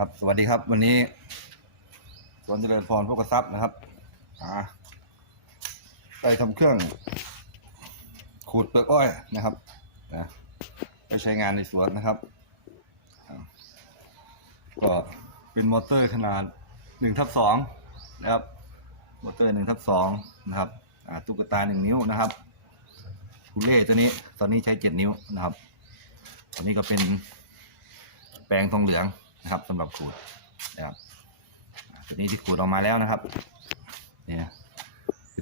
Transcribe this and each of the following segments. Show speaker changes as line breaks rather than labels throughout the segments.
ครับสวัสดีครับ วันนี้สวนเจริญพรพวกกระซับนะครับอ่าไปทำเครื่องขูดเปลือกอ้อยนะครับนะไปใช้งานในสวนนะครับ ก็เป็นมอเตอร์ขนาดหนึ่งทับสองนะครับ มอเตอร์หนึ่งทับสองนะครับตุ๊กตาหนึ่งนิ้วนะครับคูเล่ตัวนี้ตอนนี้ใช้เจ็ดนิ้วนะครับอันนี้ก็เป็นแปรงทองเหลือง นะครับสำหรับขูดนะครับอ่าตัวนี้ที่ขูดออกมาแล้วนะครับ เนี่ย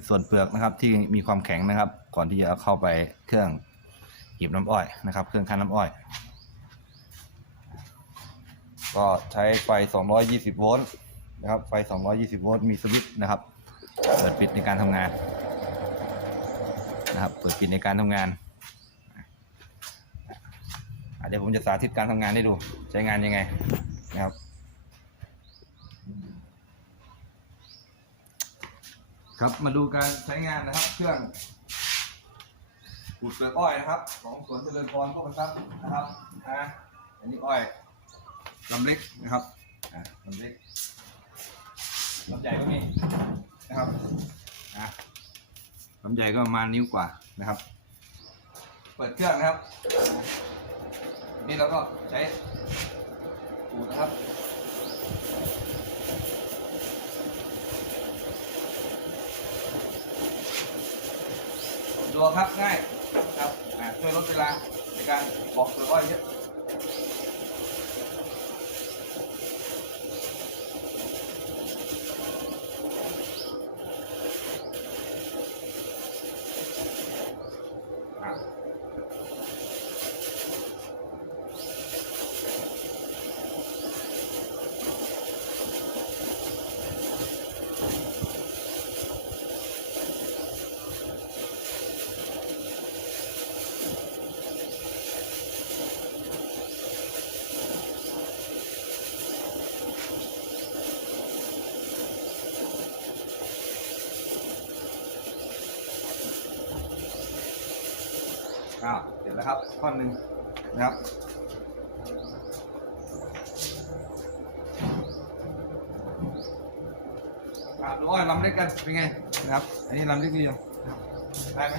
ส่วนเปลือกนะครับที่มีความแข็งนะครับ ก่อนที่จะเข้าไปเครื่องเก็บน้ำอ้อยนะครับ เครื่องคั้นน้ำอ้อย ก็ใช้ไฟ 220 โวลต์นะครับ ไฟ 220 โวลต์มีสวิตช์นะครับ เปิดปิดในการทำงานนะครับ เปิดปิดในการทำงานอะเดี๋ยวผมจะสาธิตการทำงานให้ดูใช้งานยังไง นะครับ ครับมาดูการใช้งานนะครับ เครื่องขูดเปลือกอ้อยนะครับ ของสวนเจริญพรพวกกระซับนะครับอะอันนี้อ้อยลำเล็กนะครับอะลำเล็กลำใหญ่ก็มีนะครับอะลำใหญ่ก็ประมาณนิ้วกว่านะครับ เปิดเครื่องนะครับ นี่เราก็ใช้ ขูนะครับดูครับง่ายครับช่วยลดเวลาในการบอกเปลือกอ้อยเยอะ อ้าเสร็จแล้วครับท่อนหนึ่งนะครับดูอ้อยลำเล็กกันเป็นไงนะครับ อันนี้ลำเล็กนิดเดียวได้ไหม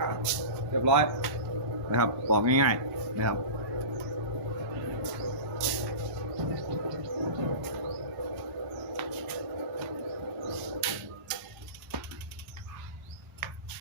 อะเรียบร้อยนะครับบอกง่ายๆนะครับ